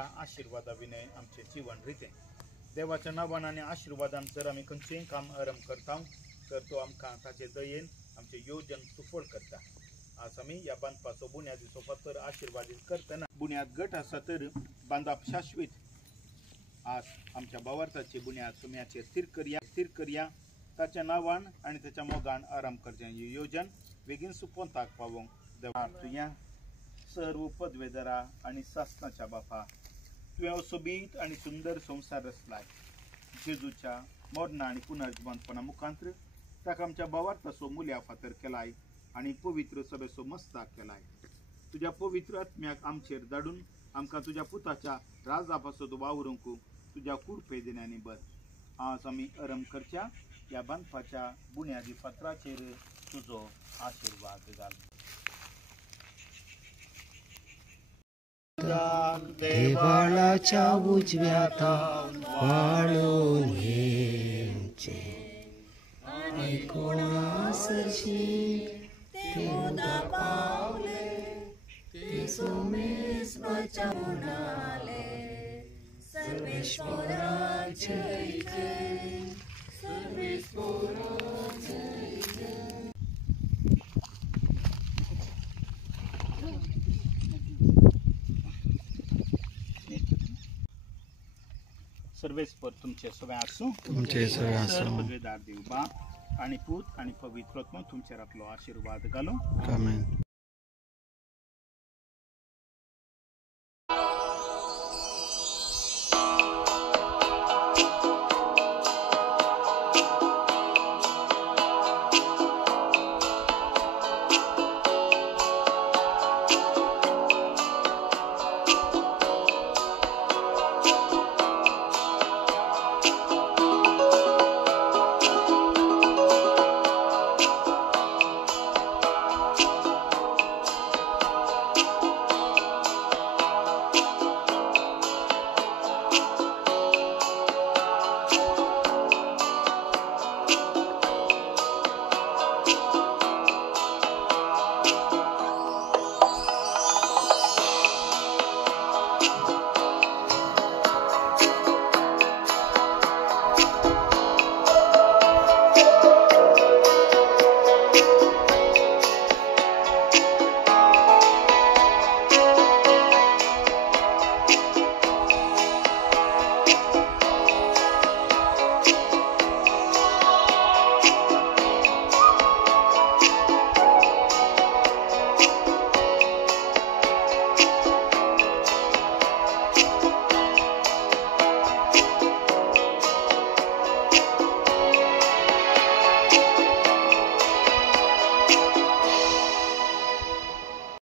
देवाच्या आशीर्वादा विनय आमचे जीवन रिते देवाच्या नावान आनी आशीर्वादान जर आमी खंयचेंय काम आरंभ करता तर तो आमकां ताचे दयेन आमचे योजन सुफळ करता। आज आमी ह्या बांदपाचो बुन्यादीचो फातर आशीर्वादीत करतना बुन्याद गट आसा तर बांदप शाश्वीत आज आमच्या भावार्थाची बुन्याद सुम्याचेर स्थिर करया ताच्या नावान आनी ताच्या मोगान आराम करचें योजन बेगीन सुपोवंक पावोंक देवा तुया सर्व पदवेदारा आनी सासणाच्या बापा तुवें हो सोबीत आनी सुंदर संसार रचलाय जेजूच्या मरणा आनी पुनर्जीवनपणा मुखांतर ताका आमच्या भावार्थाचो मुल्या फातर केलाय आनी पवित्र सभेचो मस्ताक केलाय। तुज्या पवित्र आत्म्याक आमचेर धाडून आमकां तुज्या पुताच्या राजापासो वावरूंक तुज्या कुडपे दिन्यांनी बर। आज आमी आरंभ करच्या ह्या बांदपाच्या बुन्यादी फातराचेर तुजो आशीर्वाद घाल। देवाळाच्या उजव्या वाळून येवचे आणि कोणासशी ते उदा पावले ते सोमेस बचावून आले सर्वेश्वरा जय जय सर्वेश्वरा जय जय। सर्वेस्पर तुमचे सगळे आसूं पदवेदार देव बाप आणि पूत आणि पवित्र आत्मा तुमचेर आपलो आशीर्वाद घालो। आमेन।